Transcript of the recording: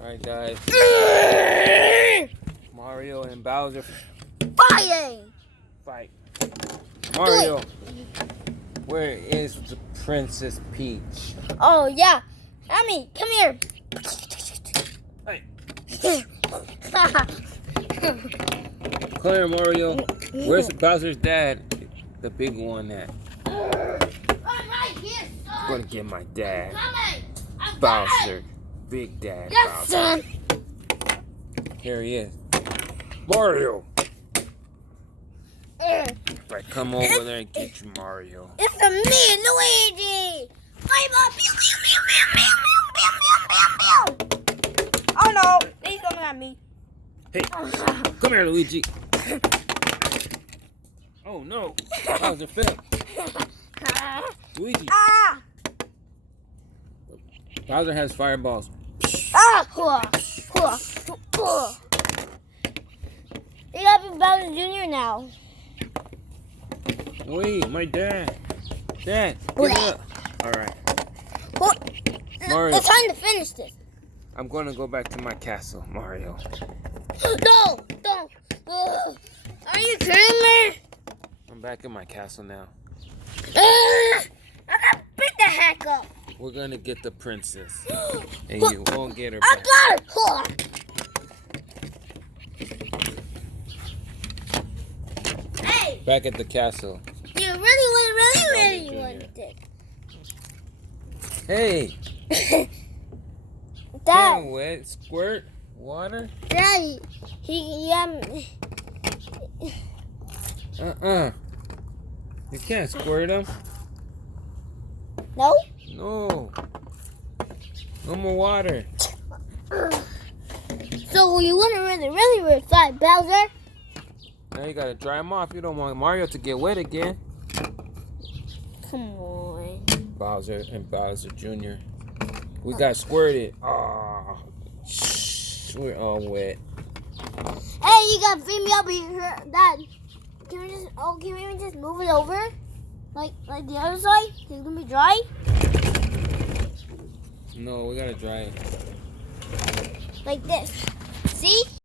Alright, guys. Mario and Bowser Fighting! fight. Mario, where is the Princess Peach? Oh, yeah. Mommy, come here. Hey. Come here, Mario. Where's Bowser's dad? The big one at. Right here, son. I'm gonna get my dad. Coming. Bauswer. Big Dad Yes, Bauswer. son. Here he is. Mario! Right, come over there and get you, Mario. It's a me, Luigi. Fight up. Pew, pew, pew, pew, pew, pew, pew, pew, pew. Oh, no. He's coming at me. Hey, come here, Luigi. Oh, no. Bowser fell. Luigi. Ah! Bowser has fireballs. Ah! Hua, hua, hua. You gotta be Bowser Jr. now. Wait, my dad. Dad, get up. Alright. Mario. It's time to finish this. I'm going to go back to my castle, Mario. No! Don't! Are you kidding me? I'm back in my castle now. I gotta beat the heck up. We're going to get the princess. And you won't get her I back. got it. Hua. Hey! Back at the castle. You really want it. Hey! Dad, Can't wet. Squirt. Water. Daddy, You can't squirt them. no? No. No more water. So you want to really fight Bowser? Now you gotta dry them off. You don't want Mario to get wet again. Come on. Bowser and Bowser Jr. We got squirted. Oh, we're all wet. Hey, you gotta feed me up here, Dad. Can we just move it over? Like the other side? It's gonna be dry? No, we gotta dry it. Like this. See?